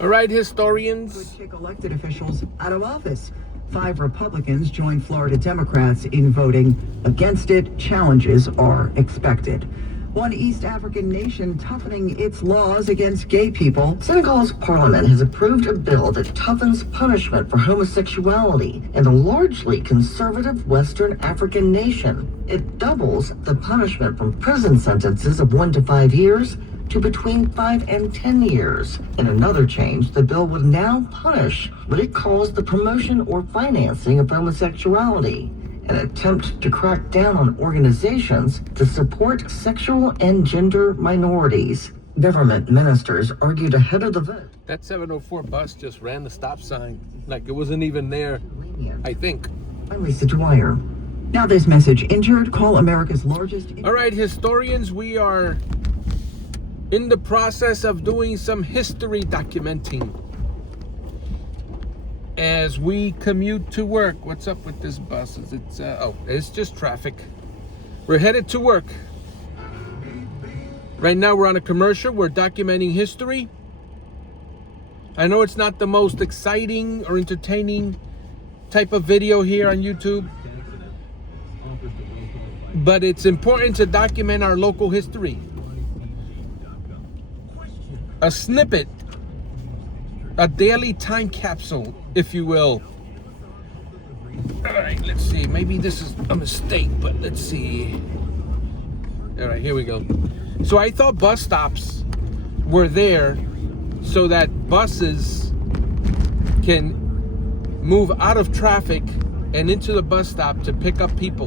All right, historians. Would kick elected officials out of office. 5 Republicans joined Florida Democrats in voting against it. Challenges are expected. One East African nation toughening its laws against gay people. Senegal's parliament has approved a bill that toughens punishment for homosexuality in a largely conservative Western African nation. It doubles the punishment from prison sentences of 1 to 5 years to between 5 and 10 years. In another change, the bill would now punish what it calls the promotion or financing of homosexuality, an attempt to crack down on organizations to support sexual and gender minorities. Government ministers argued ahead of the vote. That 704 bus just ran the stop sign like it wasn't even there, I think. I'm Lisa Dwyer. Now this message: injured, call America's largest... All right, historians, we are in the process of doing some history documenting as we commute to work. What's up with this bus? It's just traffic. We're headed to work. Right now we're on a commercial. We're documenting history. I know it's not the most exciting or entertaining type of video here on YouTube, but it's important to document our local history. A snippet, a daily time capsule, if you will. All right, let's see. Maybe this is a mistake, but let's see. All right, here we go. So I thought bus stops were there so that buses can move out of traffic and into the bus stop to pick up people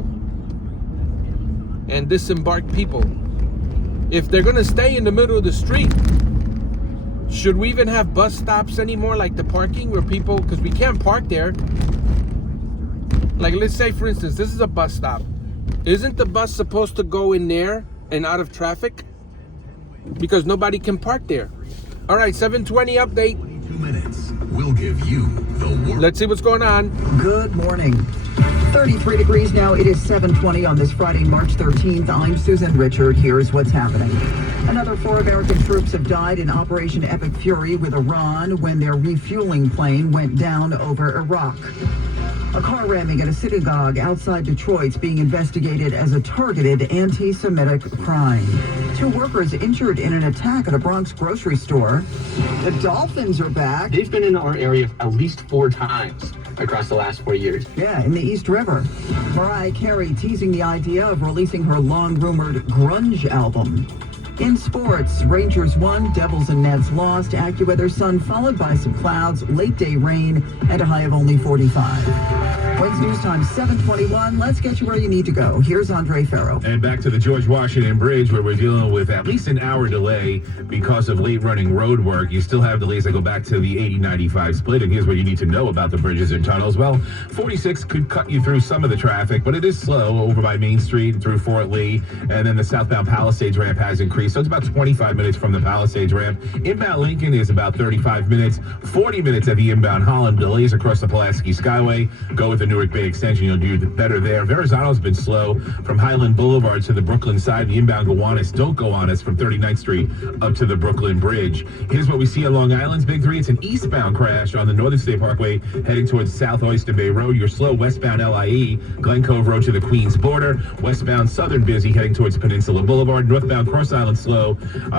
and disembark people. If they're gonna stay in the middle of the street, should we even have bus stops anymore, like the parking where people, because we can't park there. Like, let's say, for instance, this is a bus stop. Isn't the bus supposed to go in there and out of traffic? Because nobody can park there. All right, 7:20 update. 2 minutes. We'll give you the world. Let's see what's going on. Good morning. 33 degrees now. It is 7:20 on this Friday, March 13th. I'm Susan Richard. Here's what's happening. Another 4 American troops have died in Operation Epic Fury with Iran when their refueling plane went down over Iraq. A car ramming at a synagogue outside Detroit's being investigated as a targeted anti-Semitic crime. 2 workers injured in an attack at a Bronx grocery store. The Dolphins are back. They've been in our area at least 4 times across the last 4 years. Yeah, in the East River. Mariah Carey teasing the idea of releasing her long-rumored grunge album. In sports, Rangers won, Devils and Nets lost. AccuWeather sun followed by some clouds, late day rain, and a high of only 45. Wayne's News Time 7:21. Let's get you where you need to go. Here's Andre Farrow. And back to the George Washington Bridge, where we're dealing with at least an hour delay because of late running road work. You still have delays that go back to the 80-95 split. And here's what you need to know about the bridges and tunnels. Well, 46 could cut you through some of the traffic, but it is slow over by Main Street through Fort Lee. And then the southbound Palisades ramp has increased. So it's about 25 minutes from the Palisades ramp. Inbound Lincoln is about 35 minutes, 40 minutes at the inbound Holland. Delays across the Pulaski Skyway. Go with the Newark Bay extension. You'll do better there. Verrazano's been slow from Highland Boulevard to the Brooklyn side. The inbound Gowanus, don't go on us from 39th Street up to the Brooklyn Bridge. Here's what we see on Long Island's Big 3. It's an eastbound crash on the Northern State Parkway heading towards South Oyster Bay Road. You're slow westbound LIE, Glen Cove Road to the Queens border. Westbound Southern busy heading towards Peninsula Boulevard. Northbound Cross Island slow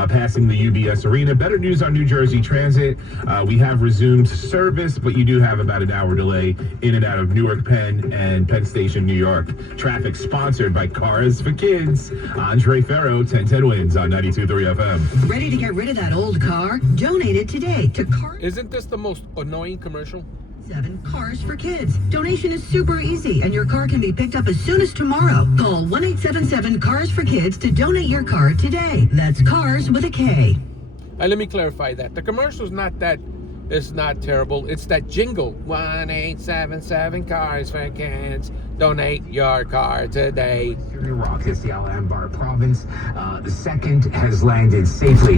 passing the UBS Arena. Better news on New Jersey Transit. We have resumed service, but you do have about an hour delay in and out of Newark Penn and Penn Station, New York. Traffic sponsored by Cars for Kids. Andre Farrow, 1010 wins on 92.3 FM. Ready to get rid of that old car? Donate it today to Cars. Isn't this the most annoying commercial? 7 Cars for Kids. Donation is super easy, and your car can be picked up as soon as tomorrow. Call 1-877-CARS for Kids to donate your car today. That's Cars with a K. Let me clarify that. The commercial's not that, it's not terrible. It's that jingle. 1-877 Cars for Kids. Donate your car today. Iraq hits the Al Anbar province. The second has landed safely.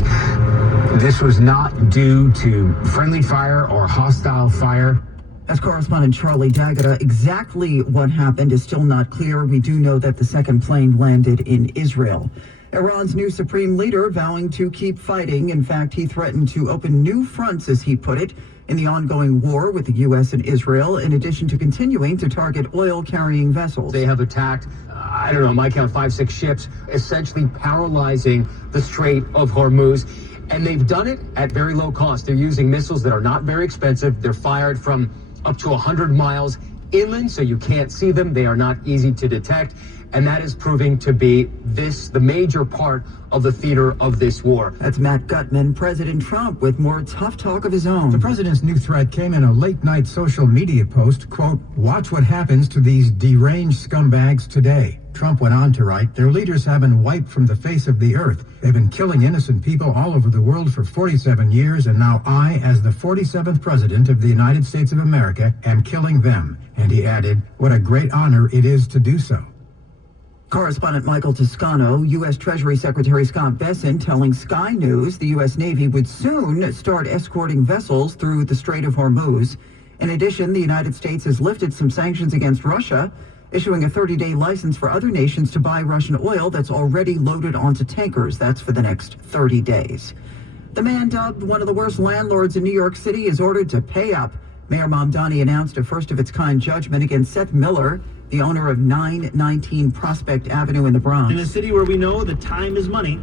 This was not due to friendly fire or hostile fire. As correspondent Charlie D'Agata, exactly what happened is still not clear. We do know that the second plane landed in Israel. Iran's new supreme leader vowing to keep fighting. In fact, he threatened to open new fronts, as he put it, in the ongoing war with the U.S. and Israel, in addition to continuing to target oil-carrying vessels. They have attacked, I don't know, my count, 5-6 ships, essentially paralyzing the Strait of Hormuz. And they've done it at very low cost. They're using missiles that are not very expensive. They're fired from up to 100 miles inland, so you can't see them. They are not easy to detect. And that is proving to be the major part of the theater of this war. That's Matt Gutman. President Trump with more tough talk of his own. The president's new threat came in a late-night social media post, quote, "Watch what happens to these deranged scumbags today." Trump went on to write, "Their leaders have been wiped from the face of the earth. They've been killing innocent people all over the world for 47 years, and now I, as the 47th president of the United States of America, am killing them." And he added, "What a great honor it is to do so." Correspondent Michael Toscano, U.S. Treasury Secretary Scott Bessent telling Sky News the U.S. Navy would soon start escorting vessels through the Strait of Hormuz. In addition, the United States has lifted some sanctions against Russia, issuing a 30-day license for other nations to buy Russian oil that's already loaded onto tankers. That's for the next 30 days. The man dubbed one of the worst landlords in New York City is ordered to pay up. Mayor Mamdani announced a first-of-its-kind judgment against Seth Miller, the owner of 919 Prospect Avenue in the Bronx. In a city where we know that time is money,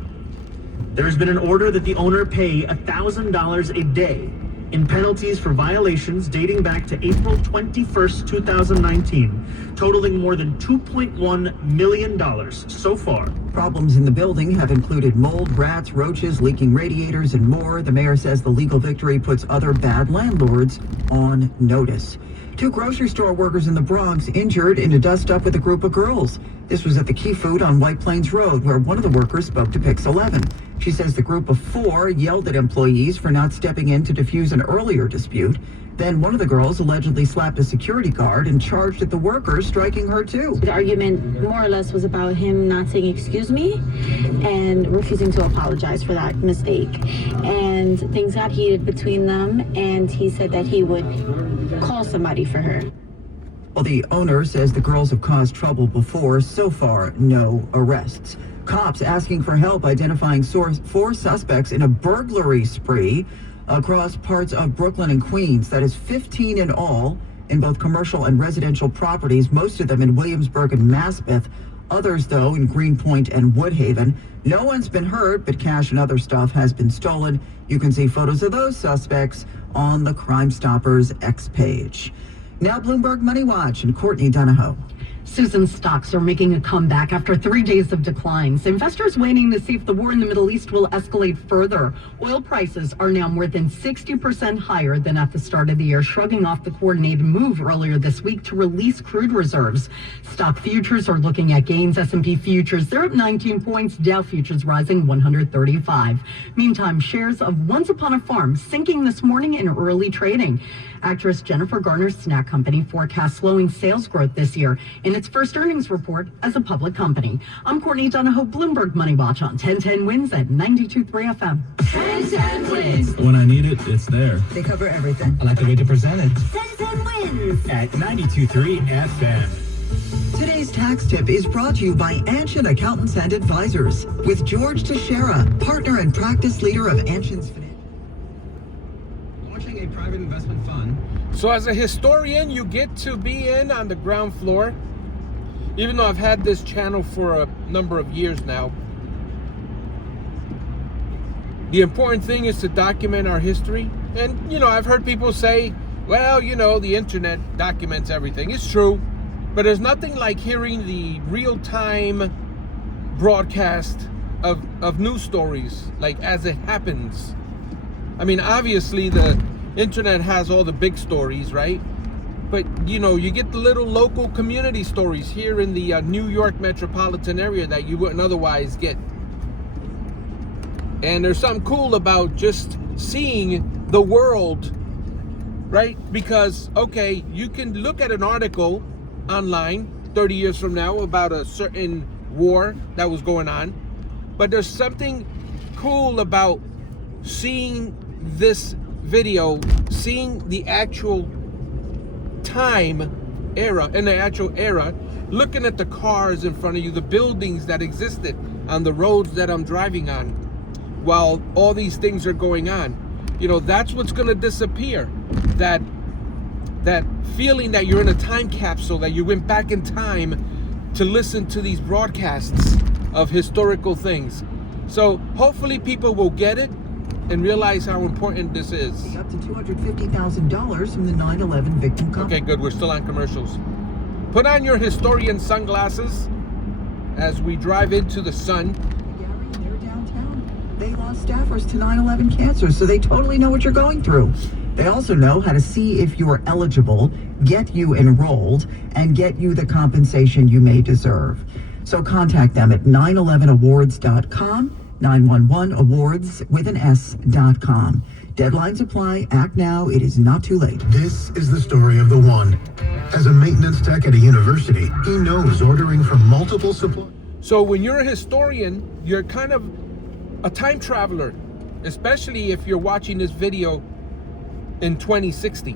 there has been an order that the owner pay $1,000 a day in penalties for violations dating back to April 21st, 2019, totaling more than $2.1 million so far. Problems in the building have included mold, rats, roaches, leaking radiators, and more. The mayor says the legal victory puts other bad landlords on notice. 2 grocery store workers in the Bronx injured in a dust-up with a group of girls. This was at the Key Food on White Plains Road, where one of the workers spoke to Pix 11. She says the group of 4 yelled at employees for not stepping in to defuse an earlier dispute. Then one of the girls allegedly slapped a security guard and charged at the workers, striking her too. The argument more or less was about him not saying excuse me and refusing to apologize for that mistake. And things got heated between them, and he said that he would call somebody for her. Well, the owner says the girls have caused trouble before. So far, no arrests. Cops asking for help identifying 4 suspects in a burglary spree across parts of Brooklyn and Queens. That is 15 in all in both commercial and residential properties, most of them in Williamsburg and Maspeth. Others, though, in Greenpoint and Woodhaven. No one's been hurt, but cash and other stuff has been stolen. You can see photos of those suspects on the Crime Stoppers X page. Now Bloomberg Money Watch and Courtney Donahoe. Susan, stocks are making a comeback after 3 days of declines. Investors waiting to see if the war in the Middle East will escalate further. Oil prices are now more than 60% higher than at the start of the year, shrugging off the coordinated move earlier this week to release crude reserves. Stock futures are looking at gains. S&P futures, they're up 19 points. Dow futures rising 135. Meantime, shares of Once Upon a Farm sinking this morning in early trading. Actress Jennifer Garner's snack company forecasts slowing sales growth this year in its first earnings report as a public company. I'm Courtney Donahoe, Bloomberg Money Watch on 1010 Wins at 92.3 FM. 1010 Wins. When I need it, it's there. They cover everything. I like the way to present it. 1010 Wins at 92.3 FM. Today's tax tip is brought to you by Anshin Accountants and Advisors with George Teixeira, partner and practice leader of Anshin's Finance. Launching a private investment fund. So as a historian, you get to be in on the ground floor. Even though I've had this channel for a number of years now, the important thing is to document our history. And, you know, I've heard people say, well, you know, the internet documents everything. It's true. But there's nothing like hearing the real-time broadcast of news stories, like as it happens. I mean, obviously the internet has all the big stories, right? But, you know, you get the little local community stories here in the New York metropolitan area that you wouldn't otherwise get. And there's something cool about just seeing the world, right? Because, okay, you can look at an article online 30 years from now about a certain war that was going on, but there's something cool about seeing this video, seeing the actual time era, in the actual era, looking at the cars in front of you, the buildings that existed on the roads that I'm driving on while all these things are going on. You know, that's what's going to disappear. That feeling that you're in a time capsule, that you went back in time to listen to these broadcasts of historical things. So hopefully people will get it and realize how important this is. Up to $250,000 from the 9/11 victim company. Okay, good. We're still on commercials. Put on your historian sunglasses as we drive into the sun. Gary, they're downtown. They lost staffers to 9/11 cancer, so they totally know what you're going through. They also know how to see if you're eligible, get you enrolled, and get you the compensation you may deserve. So contact them at 911awards.com, 911awards with an S.com. Deadlines apply. Act now. It is not too late. This is the story of the one. As a maintenance tech at a university, he knows ordering from multiple suppliers. So when you're a historian, you're kind of a time traveler, especially if you're watching this video in 2060.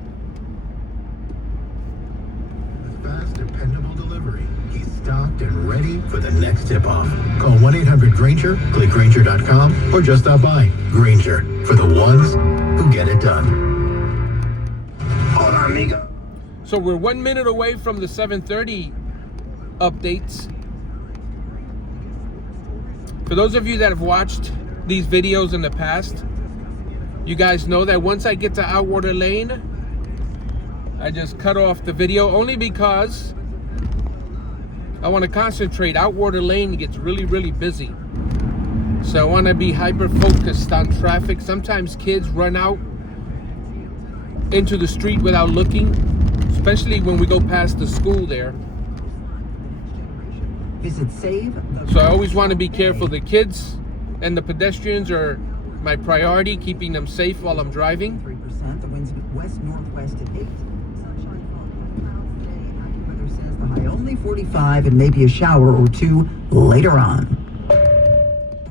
With fast, dependable delivery, he's stocked and ready for the next tip-off. Call 1-800-GRANGER, click Granger.com, or just stop by. Granger, for the ones who get it done. Hola, amigo. So we're 1 minute away from the 7:30 updates. For those of you that have watched these videos in the past, you guys know that once I get to Outwater Lane, I just cut off the video only because I want to concentrate. Outwater Lane gets really, really busy. So I want to be hyper focused on traffic. Sometimes kids run out into the street without looking, especially when we go past the school there. Visit Save. So I always want to be careful. The kids and the pedestrians are my priority, keeping them safe while I'm driving. 3%. The winds west-northwest at 8. Sunshine followed by clouds today. AccuWeather says the high only 45 and maybe a shower or two later on.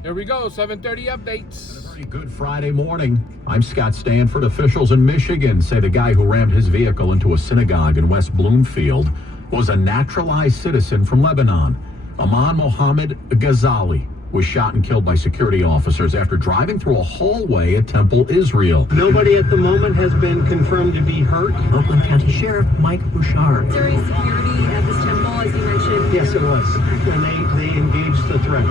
Here we go, 7:30 updates. A very good Friday morning. I'm Scott Stanford. Officials in Michigan say the guy who rammed his vehicle into a synagogue in West Bloomfield was a naturalized citizen from Lebanon. Aman Mohammed Ghazali was shot and killed by security officers after driving through a hallway at Temple, Israel. Nobody at the moment has been confirmed to be hurt. Oakland County Sheriff Mike Bouchard. Is there any security at this temple, as you mentioned? Yes, it was. And they engaged the threat.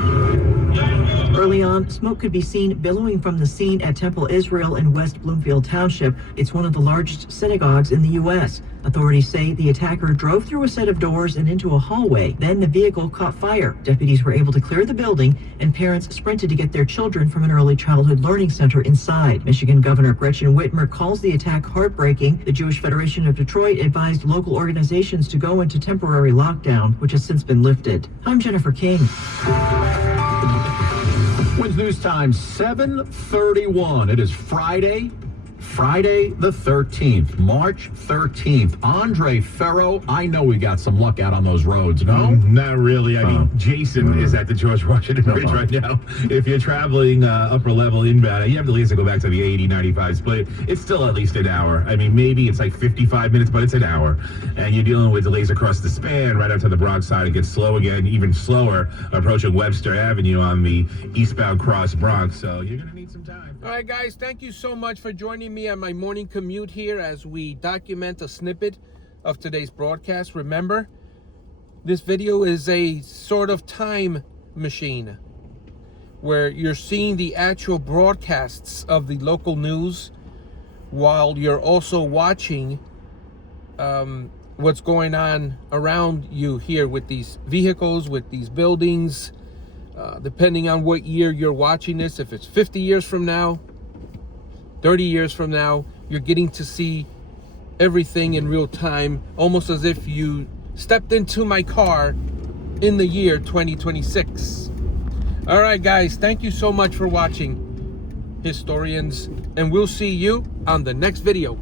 Early on, smoke could be seen billowing from the scene at Temple Israel in West Bloomfield Township. It's one of the largest synagogues in the U.S. Authorities say the attacker drove through a set of doors and into a hallway. Then the vehicle caught fire. Deputies were able to clear the building, and parents sprinted to get their children from an early childhood learning center inside. Michigan Governor Gretchen Whitmer calls the attack heartbreaking. The Jewish Federation of Detroit advised local organizations to go into temporary lockdown, which has since been lifted. I'm Jennifer King. Wins News Time, 7:31. It is Friday the 13th, March 13th. Andre Ferro, I know we got some luck out on those roads, no? Not really. I mean, Jason is at the George Washington Bridge right now. If you're traveling upper level inbound, you have to at least go back to the 80-95 split. It's still at least an hour. I mean, maybe it's like 55 minutes, but it's an hour. And you're dealing with delays across the span. Right up to the Bronx side, it gets slow again, even slower approaching Webster Avenue on the eastbound cross Bronx. So you're going to need some time. All right, guys, thank you so much for joining me on my morning commute here as we document a snippet of today's broadcast. Remember, this video is a sort of time machine where you're seeing the actual broadcasts of the local news while you're also watching what's going on around you here with these vehicles, with these buildings. Depending on what year you're watching this, if it's 50 years from now, 30 years from now, you're getting to see everything in real time, almost as if you stepped into my car in the year 2026. All right, guys, thank you so much for watching, historians, and we'll see you on the next video.